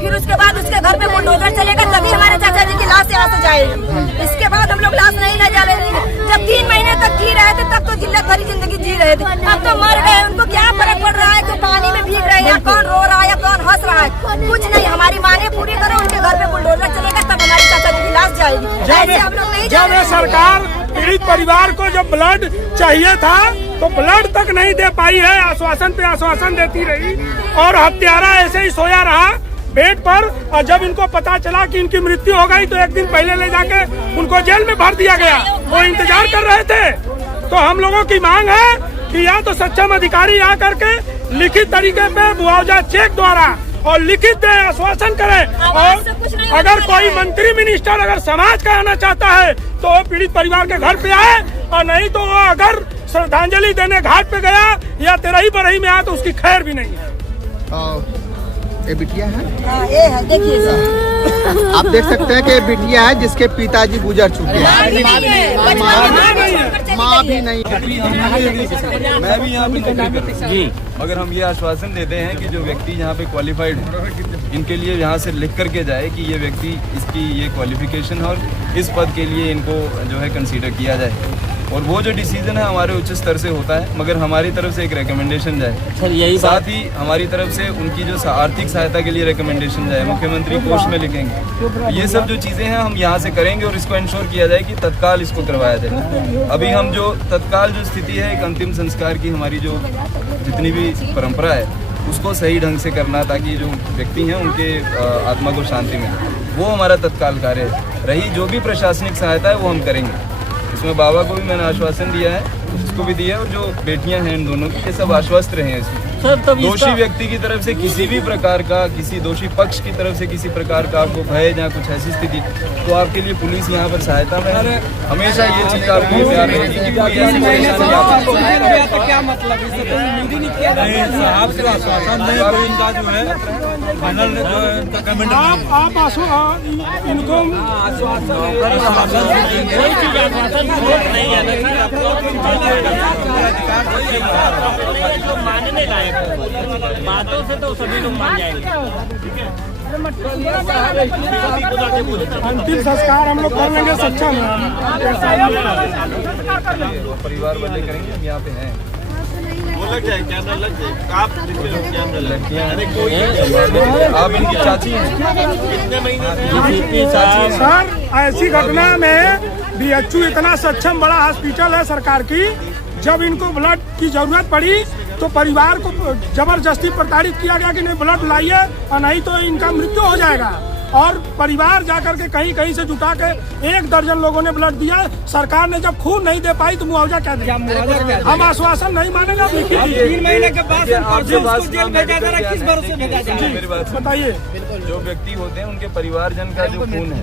फिर उसके बाद उसके घर पे बुलडोजर चलेगा, तभी हमारे चाचा जी की लाश यहाँ से जाएगी। इसके बाद हम लोग लाश नहीं ले जा रहे। जब 3 महीने तक जी रहे थे तब तो जिल्लत भरी जिंदगी जी रहे थे, अब तो मर गए। उनको क्या फर्क पड़ रहा है कि पानी में भीग रहे हैं, कौन रो रहा है या कौन हंस रहा है, कुछ नहीं। हमारी मांगे पूरी करो, उनके घर पे बुलडोजर चलेगा तब हमारी चाचा जी की लाश जाएगी। ऐसे हम लोग नहीं जा रहे। सरकार पीड़ित परिवार को जब ब्लड चाहिए था तो ब्लड तक नहीं दे पाई है, आश्वासन पे आश्वासन देती रही और हत्यारा ऐसे ही सोया रहा बेड पर। और जब इनको पता चला कि इनकी मृत्यु हो गई तो एक दिन पहले ले जाके उनको जेल में भर दिया गया। वो इंतजार कर रहे थे। तो हम लोगों की मांग है कि या तो सक्षम अधिकारी आ करके लिखित तरीके पे मुआवजा चेक द्वारा और लिखित दे, आश्वासन करे। और अगर कोई मंत्री मिनिस्टर अगर समाज का आना चाहता है तो वो पीड़ित परिवार के घर पे आए, और नहीं तो वो अगर श्रद्धांजलि देने घाट पे गया या तेरही बरही में आया तो उसकी खैर भी नहीं है। ये बिटिया है, ये है, देखिए सर। आप देख सकते हैं कि ये बिटिया है जिसके पिताजी गुजर चुके हैं, माँ भी नहीं। मैं भी यहाँ पे जी, अगर हम ये आश्वासन देते हैं कि जो व्यक्ति यहाँ पे क्वालिफाइड है इनके लिए यहाँ से लिख करके जाए कि ये व्यक्ति इसकी ये क्वालिफिकेशन और इस पद के लिए इनको जो है कंसीडर किया जाए, और वो जो डिसीजन है हमारे उच्च स्तर से होता है, मगर हमारी तरफ से एक रिकमेंडेशन जाए। सर यही साथ ही हमारी तरफ से उनकी जो आर्थिक सहायता के लिए रिकमेंडेशन जाए, मुख्यमंत्री कोष में लिखेंगे। ये सब जो चीज़ें हैं हम यहाँ से करेंगे और इसको इंश्योर किया जाए कि तत्काल इसको करवाया जाए। अभी हम जो तत्काल जो स्थिति है एक अंतिम संस्कार की हमारी जो जितनी भी परंपरा है उसको सही ढंग से करना, ताकि जो व्यक्ति हैं उनके आत्मा को शांति मिले, वो हमारा तत्काल कार्य है। रही जो भी प्रशासनिक सहायता है वो हम करेंगे। इसमें बाबा को भी मैंने आश्वासन दिया है, उसको भी दिया है, और जो बेटियां हैं इन दोनों की ये सब आश्वस्त रहे हैं इसमें। दोषी व्यक्ति की तरफ से किसी भी प्रकार का, किसी दोषी पक्ष की तरफ से किसी प्रकार का आपको भय या कुछ ऐसी स्थिति, तो आपके लिए पुलिस यहाँ पर सहायता में है। हमेशा ये चीज आपके लिए तैयार रहेगी कि कोई ऐसी परेशानी आपको क्या मतलब इनको मानने लायक बातों से तो सभी लोग मान जाएंगे। अंतिम संस्कार हम लोग कर लेंगे सक्षम। परिवार वाले करेंगे, हम यहाँ पे हैं। लग जाए कैमरा लग जाए, आप कैमरा लग आप इनकी चाची हैं। कितने महीने सर ऐसी घटना में BHU इतना सक्षम बड़ा हॉस्पिटल है सरकार की, जब इनको ब्लड की जरूरत पड़ी तो परिवार को जबरदस्ती प्रताड़ित किया गया कि नहीं ब्लड लाइए और नहीं तो इनका मृत्यु हो जाएगा। और परिवार जाकर के कहीं कहीं से जुटा के 1 दर्जन लोगों ने ब्लड दिया। सरकार ने जब खून नहीं दे पाई तो मुआवजा क्या दिया? हम आश्वासन नहीं मानेगा। 3 महीने के बाद जेल भेजा जा रहा है, किस भरोसे भेजा जा रहा है? बताइए। जो व्यक्ति होते हैं उनके परिवारजन का जो खून है,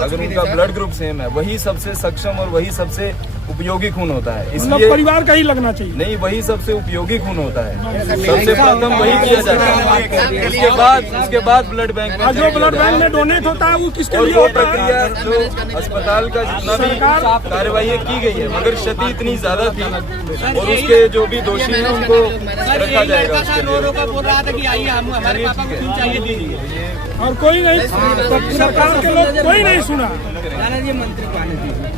अगर उनका ब्लड ग्रुप सेम है, वही सबसे सक्षम और वही सबसे उपयोगी खून होता है। इसलिए परिवार का ही लगना चाहिए। नहीं, वही सबसे उपयोगी खून होता है। सबसे प्रथम वही किया जाता है, उसके बाद ब्लड बैंक में जो ब्लड बैंक में डोनेट होता है वो किसके लिए वो प्रक्रिया जो अस्पताल का जितना भी कार्यवाही की गई है, मगर क्षति इतनी ज्यादा थी और उसके जो भी दोषी हैं उनको रखा जाएगा। बोल रहा था कि आइए हम हमारे पापा को खून चाहिए दीजिए, और कोई नहीं, सरकार के लोग कोई नहीं सुना। मंत्री को आने दीजिए।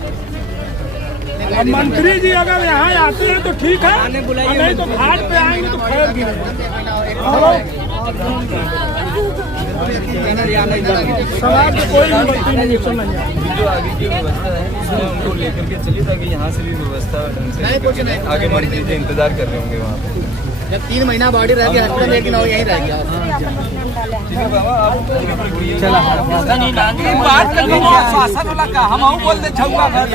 अब मंत्री जी अगर यहाँ आते हैं तो ठीक है, नहीं तो घाट पे आएंगे तो खैर भी समाज में कोई मंत्री नहीं सुना। जो आगे की व्यवस्था है उसमें उनको लेकर के चलिए, ताकि यहाँ से भी व्यवस्था ढंग से आगे मंत्री जी इंतजार कर रहे होंगे वहाँ पे। जब 3 महीना बॉडी रह गया हॉस्पिटल, लेकिन वो यहीं रह गया। शासन वाला का हम बोल दे झुका घर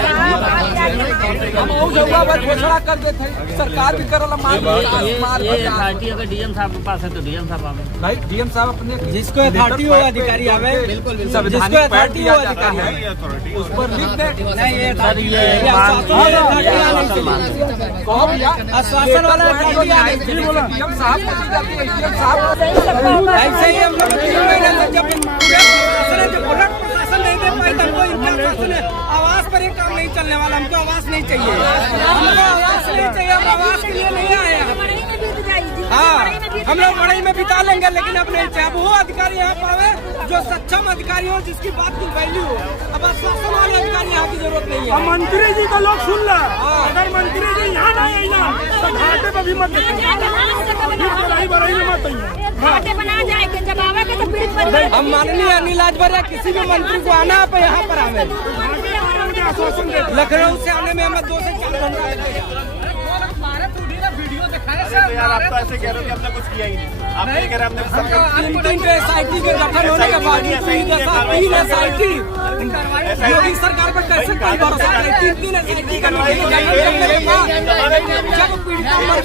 हम झुका बस घोषणा कर देते, सरकार भी करला मार अथॉरिटी। अगर डीएम साहब के पास है तो डीएम साहब आवे, भाई डीएम साहब अपने जिसको अथॉरिटी हो अधिकारी आवे, बिल्कुल जिसको अथॉरिटी हो अधिकारी उस पर लिख दे। नहीं ये आश्वासन वाला डीएम साहब ऐसे ही हम लोग 3 महीने से जब प्रशासन नहीं दे पाए तो हमको इनका आवास पर ये काम नहीं चलने वाला। हमको आवास नहीं चाहिए, हमको आवास नहीं चाहिए, हम आवास के लिए नहीं आए हैं। हाँ हम लोग बड़ाई में बिता लेंगे, लेकिन अब नहीं चाहे वो अधिकारी यहाँ पावे जो सक्षम अधिकारी हो, जिसकी बात की वैल्यू हो। अब आश्वासन वाले अधिकारी यहाँ की जरूरत नहीं है। मंत्री जी को लोग सुन ला, अगर मंत्री जी यहाँ नहीं आई ना तो घाटे पे भी मत घाटे बना जाएंगे, जब आवेंगे तो पीड़ित परिवार। हम माननीय अनिल राजभर या किसी भी मंत्री को आना है यहाँ पर आवे। आश्वासन देते। लखनऊ से आने में हमें 2 से 4 घंटा यार आप तो ऐसे कह रहे हो कि आपने कुछ किया ही नहीं। आप नहीं कह रहे आपने सब 3 SIT के गठन होने के बाद 3 SIT योगी सरकार पर कैसे कोई भरोसा नहीं। 3 SIT का गठन करने के बाद जब पीड़िता मर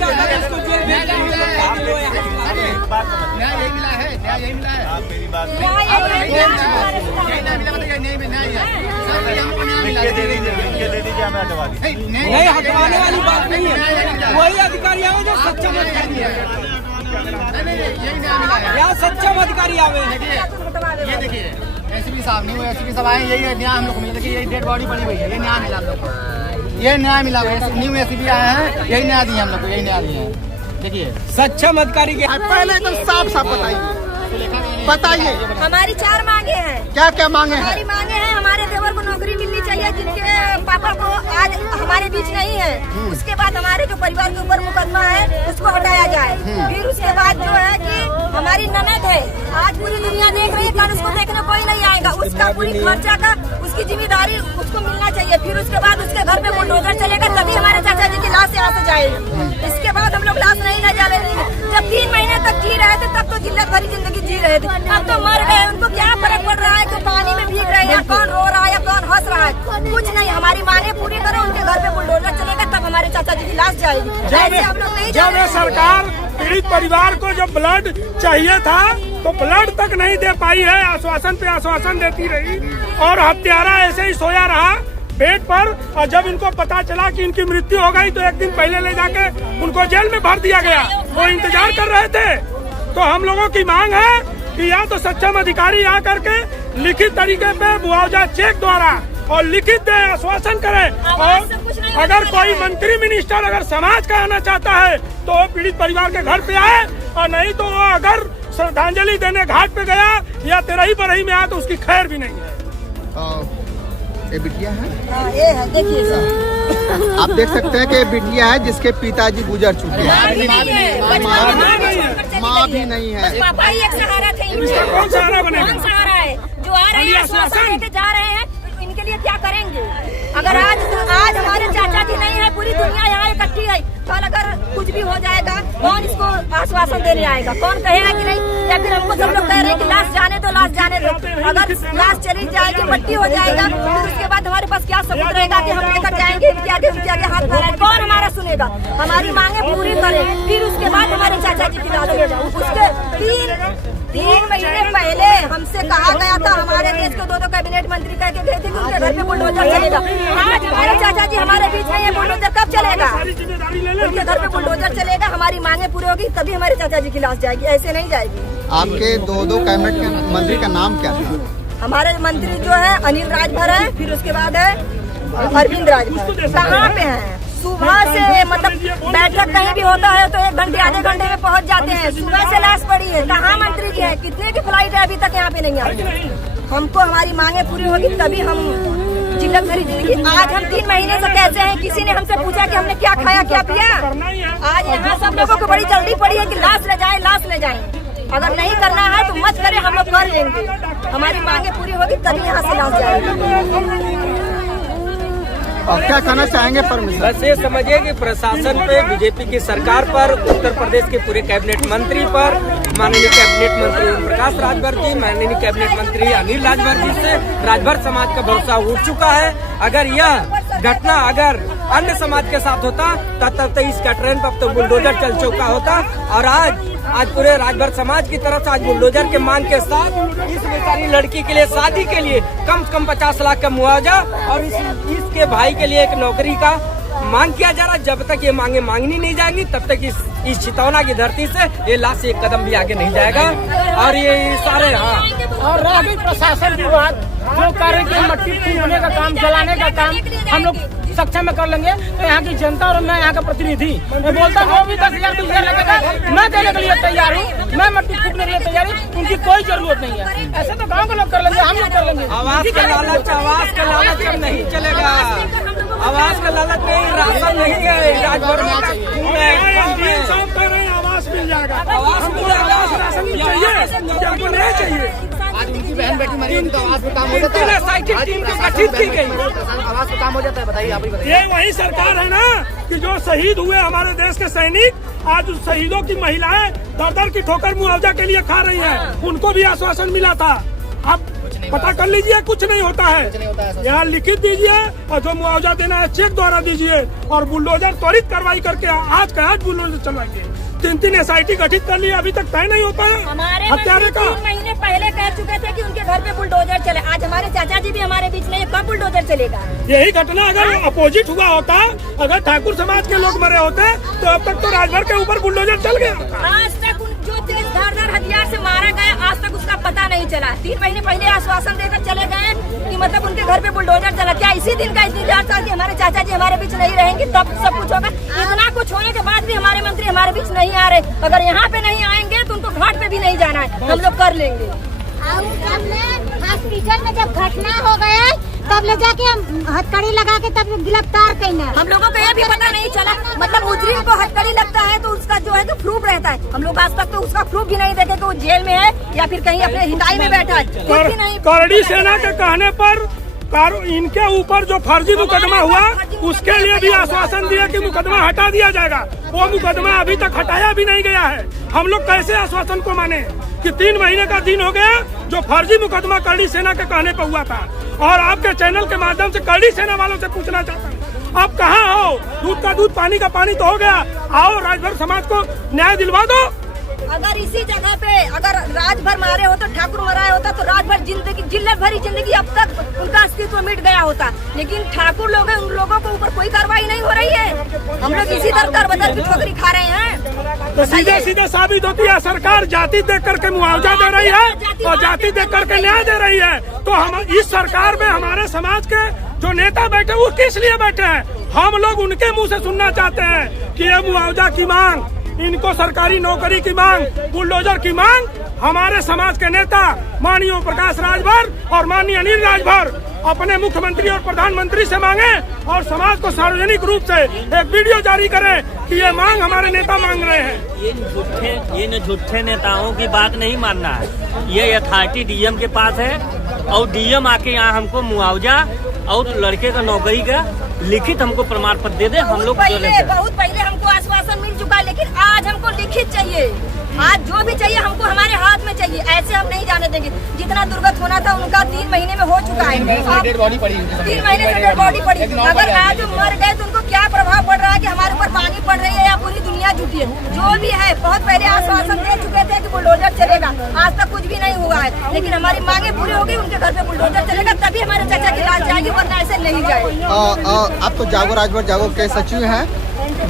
जाता है उसको जेल भेज न्याय यही मिला है, न्याय यही मिला है। आप मेरी बात दे दीजिए, हमें हटवा दीजिए। नहीं हटवाने वाली बात नहीं है। वही अधिकारी आओ जो सक्षम अधिकारी है, यहाँ सक्षम अधिकारी आवे। ये देखिए एसपी साहब नहीं, वो एसपी साहब आए, यही न्याय हम लोग को मिला। देखिए यही डेड बॉडी पड़ी हुई है, ये न्याय मिला हम लोग को, ये न्याय मिला। न्यू एसपी आए हैं, यही न्याय दिए हम लोग को, यही न्याय दिए हैं। देखिए सक्षम अधिकारी के पहले तो साफ साफ बताइए हमारी 4 मांगे हैं। क्या क्या मांगे हैं? हमारी मांगे हैं, हमारे देवर को नौकरी मिलनी चाहिए, जिनके पापा को आज हमारे बीच नहीं है। उसके बाद हमारे जो परिवार के ऊपर मुकदमा है उसको हटाया जाए। फिर उसके बाद जो है कि हमारी ननद है, आज पूरी दुनिया देख रही है, कल उसको देखने कोई नहीं आएगा। उसका पूरी खर्चा का उसकी जिम्मेदारी उसको मिलना चाहिए। फिर उसके बाद उसके घर पे बुलडोजर चलेगा, तभी हमारे चाचा जी की लाश यहाँ से जाएगी। इसके बाद हम लोग लाश नहीं ले जाने देंगे। जब 3 महीने तक जी रहे थे तब तो जिल्लत भरी जिंदगी जी रहे थे, अब तो मर गए। उनको क्या फर्क पड़ रहा है कि पानी में भीग रहे हैं, कौन रो रहा है या कौन हंस रहा है, कुछ नहीं। हमारी मांगे पूरी करो, उनके घर पे बुलडोजर चलेगा, तब हमारे चाचा जी की लाश जाएगी। ऐसे हम लोग नहीं जब ये सरकार पीड़ित परिवार को जब ब्लड चाहिए था तो ब्लड तक नहीं दे पाई है, आश्वासन पे आश्वासन देती रही और हत्यारा ऐसे ही सोया रहा बेड पर। और जब इनको पता चला कि इनकी मृत्यु हो गई तो 1 दिन पहले ले जाके उनको जेल में भर दिया गया। वो इंतजार कर रहे थे। तो हम लोगों की मांग है कि या तो सक्षम अधिकारी आ करके लिखित तरीके पे मुआवजा चेक द्वारा और लिखित दे, आश्वासन करे। और अगर कोई मंत्री मिनिस्टर अगर समाज का आना चाहता है तो वो पीड़ित परिवार के घर पे आए, और नहीं तो वो अगर श्रद्धांजलि देने घाट पे गया या तेरही बरही में आया तो उसकी खैर भी नहीं है। ये बिटिया है, ये है, देखिए सर। आप देख सकते हैं कि बिटिया है जिसके पिताजी गुजर चुके हैं, माँ भी नहीं है। पापा ही एक सहारा थे। कौन सहारा बनेगा? कौन सहारा है? जो आ रहे हैं आश्वासन लेके जा रहे हैं, इनके लिए क्या करेंगे? अगर आज हमारे चाचा जी नहीं है, पूरी दुनिया यहाँ इकट्ठी है, कल अगर कुछ भी हो जाएगा कौन इसको आश्वासन देने आएगा? कौन कहेगा कि नहीं? या फिर हमको सब लोग कह रहे हैं कि लाश जाने दो, लाश जाने दो। अगर लाश चली जाएगी, मट्टी हो जाएगा, फिर उसके बाद हमारे पास क्या सबूत रहेगा कि हम लेकर जाएंगे इनके आगे हाथ फैलाएंगे? कौन हमारा सुनेगा? हमारी मांगे पूरी करें, फिर उसके बाद हमारे चाचा जी की लाश ले जाओ। उसके 3 महीने पहले हमसे कहा गया था, हमारे देश को 2 कैबिनेट मंत्री कह के गए थे कि उनके घर पे बुलडोजर चलेगा। आज हमारे चाचा जी हमारे बीच में, ये बुलडोजर कब चलेगा? उनके घर पे बुलडोजर चलेगा, हमारी मांगे पूरी होगी, तभी हमारे चाचा जी की लाश जाएगी, ऐसे नहीं जाएगी। आपके 2 कैबिनेट के मंत्री का नाम क्या है? हमारे मंत्री जो है अनिल राजभर है, फिर उसके बाद है अरविंद राजभर। कहाँ पे है? सुबह से मतलब बैठक कहीं भी होता है तो 1 घंटे आधे घंटे में पहुंच जाते हैं। सुबह से लाश पड़ी है, कहाँ मंत्री जी है? कितने की फ्लाइट है अभी तक यहाँ पे नहीं आई? हमको हमारी मांगे पूरी होगी तभी हम जिल्लत भरी जिंदगी। आज हम 3 महीने से कैसे हैं? किसी ने हमसे पूछा कि हमने क्या खाया क्या पिया? आज यहाँ सब लोगों को बड़ी जल्दी पड़ी है कि लाश ले जाए, लाश ले जाए। अगर नहीं करना है तो मत करें, हम लोग कर लेंगे। हमारी मांगे पूरी होगी तभी यहाँ से लाश जाएगी। और क्या कहना चाहेंगे परमेश्वर? बस ये समझिए कि प्रशासन पे, बीजेपी की सरकार पर, उत्तर प्रदेश के पूरे कैबिनेट मंत्री पर, माननीय कैबिनेट मंत्री ओम प्रकाश राजभर जी, माननीय कैबिनेट मंत्री अनिल राजभर जी से राजभर समाज का भरोसा उठ चुका है। अगर यह घटना अगर अन्य समाज के साथ होता तब तक इसका ट्रेन पर तो बुलडोजर चल चुका होता। और आज पूरे राजभर समाज की तरफ से आज बुलडोजर के मांग के साथ इस बेचारी लड़की के लिए, शादी के लिए कम से कम 50 लाख का मुआवजा और इसके भाई के लिए एक नौकरी का मांग किया जा रहा है। जब तक ये मांगे मांगनी नहीं जाएंगी तब तक इस चितौना की धरती से ये लाश 1 कदम भी आगे नहीं जाएगा। और ये सारे और रह गई प्रशासन की बात, जो कार्य की मट्टी फूकने का काम, जलाने का काम, हम लोग सक्षम में कर लेंगे तो यहाँ की जनता और मैं यहाँ का प्रतिनिधि मैं बोलता हूँ, वो भी 10,000 20,000 लगेगा, मैं देने के लिए तैयार हूँ, मैं मट्टी फूकने के लिए तैयार हूँ, उनकी कोई जरूरत नहीं है। ऐसे तो गाँव के लोग कर लेंगे, हम लोग कर लेंगे। आवाज का लालच अब नहीं चलेगा, आवाज का लालच नहीं, राशन नहीं है राजभर में, आवास मिल जाएगा, आवाज हमको आवास राशन चाहिए, हमको नहीं चाहिए। आज उनकी बहन बेटी मरी उनका आवाज पे काम हो जाता है, टीम को गठित की गई, आवाज पे काम हो जाता है। बताइए, आप ही बताइए। ये वही सरकार है ना कि जो शहीद हुए हमारे देश के सैनिक, आज उस शहीदों की महिलाएं दर की ठोकर मुआवजा के लिए खा रही हैं, उनको भी आश्वासन मिला था। आप पता कर लीजिए, कुछ नहीं होता है। यहाँ लिखित दीजिए और जो मुआवजा देना है चेक द्वारा दीजिए, और बुलडोजर त्वरित कार्रवाई करके आज का आज बुलडोजर चलाइए। 3 SIT गठित कर लिए, अभी तक तय नहीं होता है हमारे हत्यारे का। 3 महीने पहले कह चुके थे कि उनके घर पे बुलडोजर चले। आज हमारे चाचा जी भी हमारे बीच नहीं है, कब बुलडोजर चलेगा? यही घटना अगर अपोजिट हुआ होता, अगर ठाकुर समाज के लोग मरे होते तो अब तक तो राजभर के ऊपर बुलडोजर चल गया। आज तक जो तेज धारदार हथियार से मारा गया, आज तक उसका पता नहीं चला। 3 महीने पहले आश्वासन देकर चले गए कि मतलब उनके घर पे बुलडोजर चला। क्या इसी दिन का इंतजार था कि हमारे चाचा जी हमारे बीच नहीं रहेंगे तब सब कुछ होगा? इतना कुछ होने के बाद भी हमारे मंत्री हमारे बीच नहीं आ रहे। अगर यहाँ पे नहीं आएंगे तो उनको घाट पे भी नहीं जाना है, हम लोग कर लेंगे। हॉस्पिटल में जब घटना हो गया तब ले जाके हम हथकड़ी लगा के तब गिरफ्तार करना। हम लोगों को ये भी पता नहीं चला, मतलब मुजरिम को हथकड़ी लगता है तो उसका जो है तो प्रूफ रहता है। हम लोग आज तक तो उसका प्रूफ भी नहीं देखे कि वो जेल में है या फिर कहीं अपने हिंदाई में बैठा है, कुछ भी नहीं। करड़ी सेना के कहने पर इनके ऊपर जो फर्जी मुकदमा हुआ उसके लिए भी आश्वासन दिया कि मुकदमा हटा दिया जाएगा। वो मुकदमा अभी तक हटाया भी नहीं गया है। हम लोग कैसे आश्वासन को माने कि 3 महीने का दिन हो गया जो फर्जी मुकदमा करड़ी सेना के कहने पर हुआ था। और आपके चैनल के माध्यम से करड़ी सेना वालों से पूछना चाहता हूँ, आप कहाँ हो? दूध का दूध पानी का पानी तो हो गया, आओ राजभर समाज को न्याय दिलवा दो। अगर इसी जगह पे अगर राजभर मारे होता, ठाकुर मराया होता तो राजभर जिंदगी जिल्लत भरी जिंदगी अब तक उनका अस्तित्व मिट गया होता। लेकिन ठाकुर लोग हैं, उन लोगों को ऊपर कोई कार्रवाई नहीं हो रही है। हम लोग इसी दर बदर की ठोकरी खा रहे हैं। तो सीधे सीधे साबित होती है सरकार जाति देख करके मुआवजा दे रही है और जाति देख करके न्याय दे रही है। तो हम इस सरकार में हमारे समाज के जो नेता बैठे वो किस लिए बैठे हैं? हम लोग उनके मुंह से सुनना चाहते हैं कि ये मुआवजा की मांग, इनको सरकारी नौकरी की मांग, बुलडोजर की मांग हमारे समाज के नेता माननीय ओम प्रकाश राजभर और माननीय अनिल राजभर अपने मुख्यमंत्री और प्रधानमंत्री से मांगे और समाज को सार्वजनिक रूप से एक वीडियो जारी करें कि ये मांग हमारे नेता मांग रहे हैं। इन झूठे नेताओं की बात नहीं मानना है। ये अथॉरिटी डीएम के पास है और डीएम आके यहाँ हमको मुआवजा और लड़के का नौकरी का लिखित हमको प्रमाण पत्र दे दे। हम लोग बहुत पहले हमको आश्वासन मिल चुका है, लेकिन आज हमको लिखित चाहिए। आज जो भी चाहिए हमको हमारे हाथ में चाहिए। ऐसे हम नहीं जाने देंगे। जितना दुर्गत होना था उनका 3 महीने में हो चुका है। 3 बॉडी पड़ी, 3 महीने से डेड बॉडी पड़ी। अगर आज मर गए तो उनको क्या प्रभाव पड़ रहा है कि हमारे ऊपर पानी पड़ रही है या पूरी दुनिया जुटी है? जो भी है बहुत पहले आश्वासन दे चुके थे कि बुलडोजर चलेगा, आज तक कुछ भी नहीं हुआ है। लेकिन हमारी मांगे पूरी हो गई, उनके घर पे बुलडोजर चलेगा तभी हमारे चाचा की लाश जाएगी, वरना ऐसे नहीं जाएगी। आप तो जागो राजभर जागो के सचिव हैं,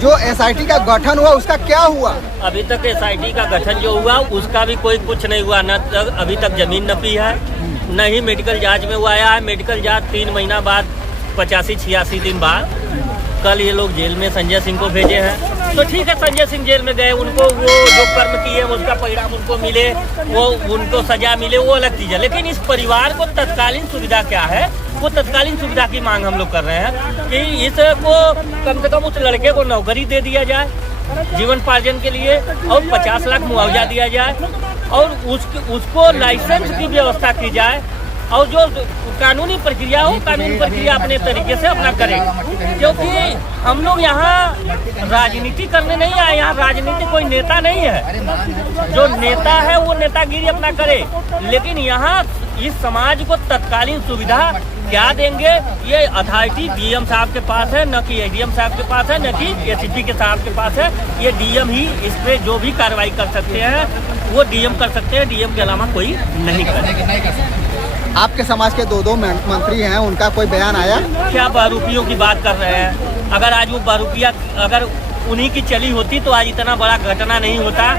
जो SIT का गठन हुआ उसका क्या हुआ? अभी तक SIT का गठन जो हुआ उसका भी कोई कुछ नहीं हुआ। न अभी तक जमीन नपी है, न ही मेडिकल जांच में वो आया है। मेडिकल जांच 3 महीना बाद, 85-86 दिन बाद। कल ये लोग जेल में संजय सिंह को भेजे हैं, तो ठीक है संजय सिंह जेल में गए, उनको वो जो कर्म किए उसका परिणाम उनको मिले, वो उनको सजा मिले, वो अलग चीज है। लेकिन इस परिवार को तत्कालीन सुविधा क्या है, वो तत्कालीन सुविधा की मांग हम लोग कर रहे हैं कि इसको कम से कम उस लड़के को नौकरी दे दिया जाए जीवनोपार्जन के लिए और 50 लाख मुआवजा दिया जाए और उसको लाइसेंस की व्यवस्था की जाए और जो कानूनी प्रक्रिया हो कानूनी प्रक्रिया अपने तरीके से अपना करें। क्योंकि हम लोग यहाँ राजनीति करने नहीं आए, यहाँ राजनीति कोई नेता नहीं है। जो नेता है वो नेतागिरी अपना करे, लेकिन यहाँ इस समाज को तत्कालीन सुविधा क्या देंगे ये अथॉरिटी डीएम साहब के पास है, न कि एडीएम साहब के पास है, न कि एसीपी के साहब के पास है। ये डीएम ही इस पे जो भी कार्रवाई कर सकते हैं वो डीएम कर सकते हैं, डीएम के अलावा कोई नहीं कर। आपके समाज के 2 मंत्री हैं, उनका कोई बयान आया? क्या बहरूपियों की बात कर रहे हैं? अगर आज वो बहरूपिया अगर उन्हीं की चली होती तो आज इतना बड़ा घटना नहीं होता।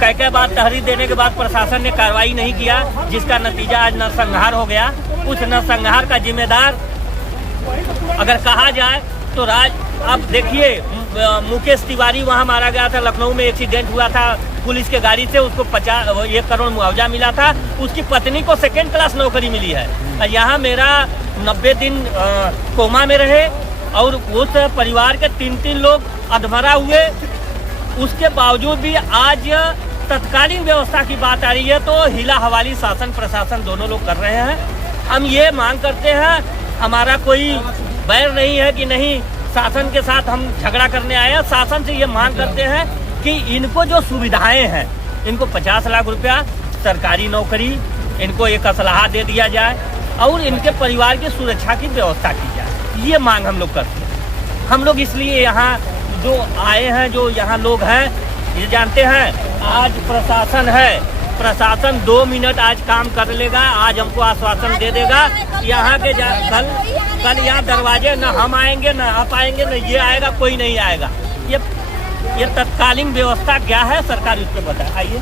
कई बार तहरीर देने के बाद प्रशासन ने कार्रवाई नहीं किया, जिसका नतीजा आज नरसंहार हो गया। उस नरसंहार का जिम्मेदार अगर कहा जाए तो अब देखिए मुकेश तिवारी वहाँ मारा गया था, लखनऊ में एक्सीडेंट हुआ था पुलिस के गाड़ी से, उसको 1 करोड़ मुआवजा मिला था, उसकी पत्नी को 2nd क्लास नौकरी मिली है। यहाँ मेरा 90 दिन कोमा में रहे और उस परिवार के 3 लोग अधमरा हुए, उसके बावजूद भी आज तत्कालीन व्यवस्था की बात आ रही है तो हिला हवाली शासन प्रशासन दोनों लोग कर रहे हैं। हम ये मांग करते हैं, हमारा कोई बैर नहीं है कि नहीं शासन के साथ हम झगड़ा करने आए हैं, शासन से ये मांग करते हैं कि इनको जो सुविधाएं हैं, इनको 50 लाख रुपया सरकारी नौकरी, इनको एक असलहा दे दिया जाए और इनके परिवार की सुरक्षा की व्यवस्था की जाए। ये मांग हम लोग करते हैं। हम लोग इसलिए यहाँ जो आए हैं, जो यहाँ लोग हैं, ये जानते हैं आज प्रशासन है, प्रशासन 2 मिनट आज काम कर लेगा, आज हमको आश्वासन दे देगा। यहाँ के कल यहाँ दरवाजे न हम आएंगे न आप आएंगे न ये आएगा, कोई नहीं आएगा। ये तत्कालीन व्यवस्था क्या है सरकार इस पे बताए। आइए।